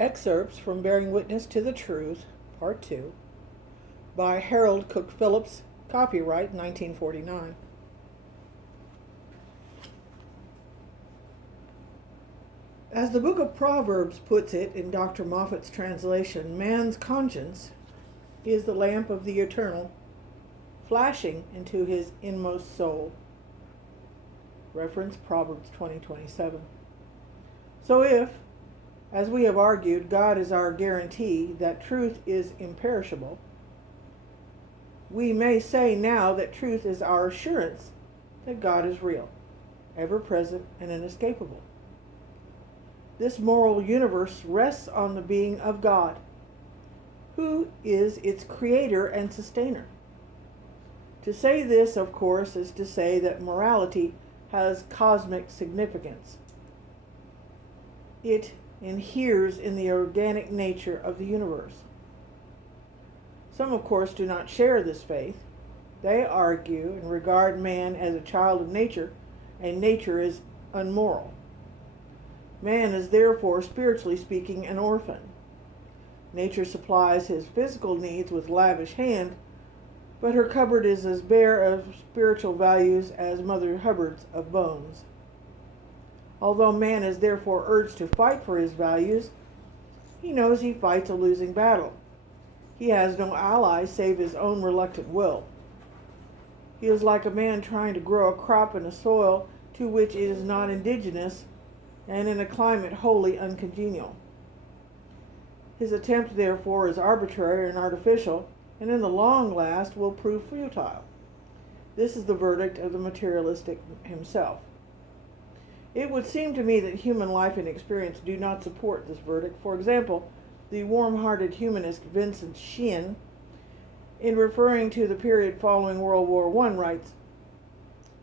Excerpts from Bearing Witness to the Truth, Part 2, by Harold Cook Phillips, copyright 1949. As the book of Proverbs puts it in Dr. Moffat's translation, man's conscience is the lamp of the eternal, flashing into his inmost soul. Reference Proverbs 20:27. So if, as we have argued, God is our guarantee that truth is imperishable, we may say now that truth is our assurance that God is real, ever-present, and inescapable. This moral universe rests on the being of God, who is its creator and sustainer. To say this, of course, is to say that morality has cosmic significance. It inheres in the organic nature of the universe. Some, of course, do not share this faith. They argue and regard man as a child of nature, and nature is unmoral. Man is therefore, spiritually speaking, an orphan. Nature supplies his physical needs with lavish hand, but her cupboard is as bare of spiritual values as Mother Hubbard's of bones. Although man is therefore urged to fight for his values, he knows he fights a losing battle. He has no ally save his own reluctant will. He is like a man trying to grow a crop in a soil to which it is not indigenous and in a climate wholly uncongenial. His attempt, therefore, is arbitrary and artificial, and in the long last will prove futile. This is the verdict of the materialistic himself. It would seem to me that human life and experience do not support this verdict. For example, the warm-hearted humanist Vincent Sheehan, in referring to the period following World War I, writes,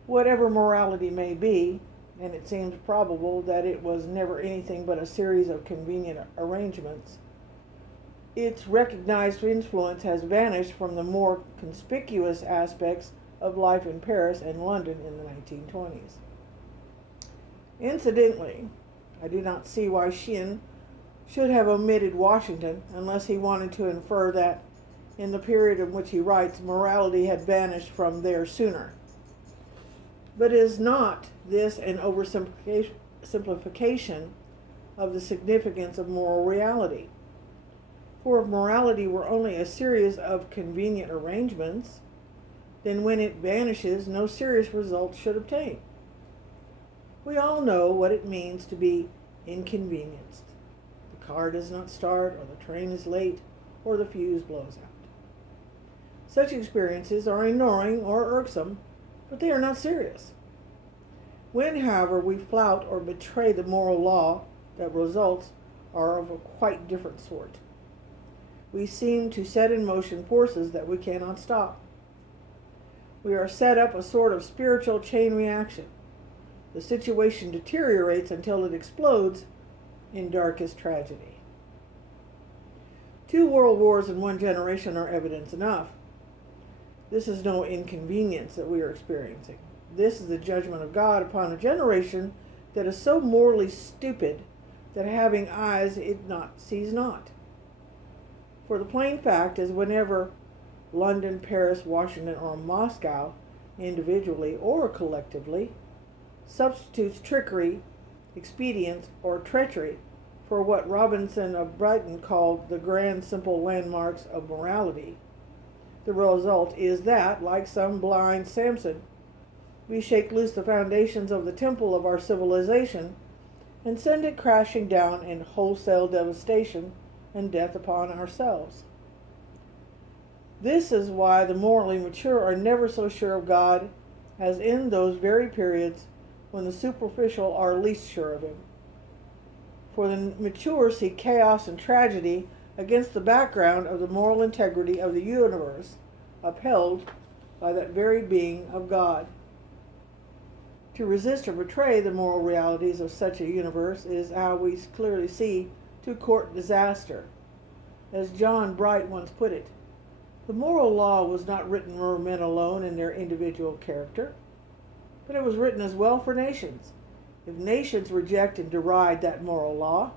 "Whatever morality may be, and it seems probable that it was never anything but a series of convenient arrangements, its recognized influence has vanished from the more conspicuous aspects of life in Paris and London in the 1920s. Incidentally, I do not see why Sheehan should have omitted Washington unless he wanted to infer that, in the period in which he writes, morality had vanished from there sooner. But is not this an oversimplification of the significance of moral reality? For if morality were only a series of convenient arrangements, then when it vanishes, no serious results should obtain. We all know what it means to be inconvenienced. The car does not start, or the train is late, or the fuse blows out. Such experiences are annoying or irksome, but they are not serious. When, however, we flout or betray the moral law, the results are of a quite different sort. We seem to set in motion forces that we cannot stop. We are set up a sort of spiritual chain reaction. The situation deteriorates until it explodes in darkest tragedy. 2 world wars in one generation are evidence enough. This is no inconvenience that we are experiencing. This is the judgment of God upon a generation that is so morally stupid that having eyes it sees not. For the plain fact is, whenever London, Paris, Washington, or Moscow, individually or collectively, substitutes trickery, expedience, or treachery for what Robinson of Brighton called the grand simple landmarks of morality, the result is that, like some blind Samson, we shake loose the foundations of the temple of our civilization and send it crashing down in wholesale devastation and death upon ourselves. This is why the morally mature are never so sure of God as in those very periods when the superficial are least sure of him. For the mature see chaos and tragedy against the background of the moral integrity of the universe, upheld by that very being of God. To resist or betray the moral realities of such a universe is how we clearly see to court disaster. As John Bright once put it, the moral law was not written for men alone in their individual character, but it was written as well for nations. If nations reject and deride that moral law,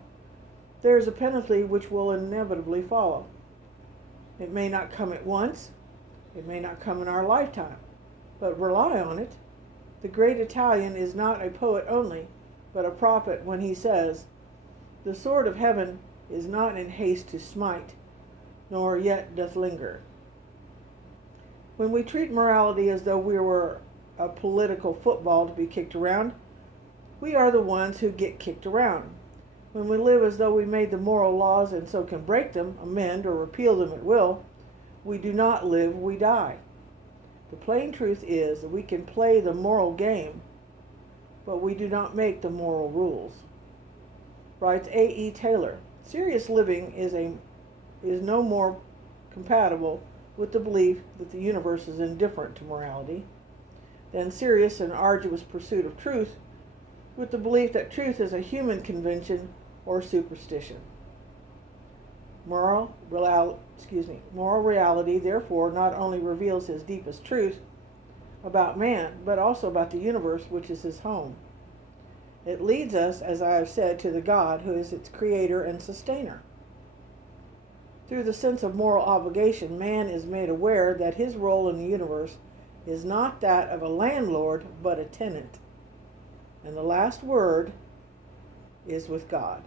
there is a penalty which will inevitably follow. It may not come at once, it may not come in our lifetime, but rely on it. The great Italian is not a poet only, but a prophet when he says, "The sword of heaven is not in haste to smite, nor yet doth linger." When we treat morality as though we were a political football to be kicked around, we are the ones who get kicked around. When we live as though we made the moral laws and so can break them, amend, or repeal them at will, we do not live, we die. The plain truth is that we can play the moral game, but we do not make the moral rules. Writes A.E. Taylor, serious living is no more compatible with the belief that the universe is indifferent to morality than serious and arduous pursuit of truth with the belief that truth is a human convention or superstition. Moral reality, therefore, not only reveals his deepest truth about man, but also about the universe, which is his home. It leads us, as I have said, to the God who is its creator and sustainer. Through the sense of moral obligation, man is made aware that his role in the universe is not that of a landlord, but a tenant. And the last word is with God.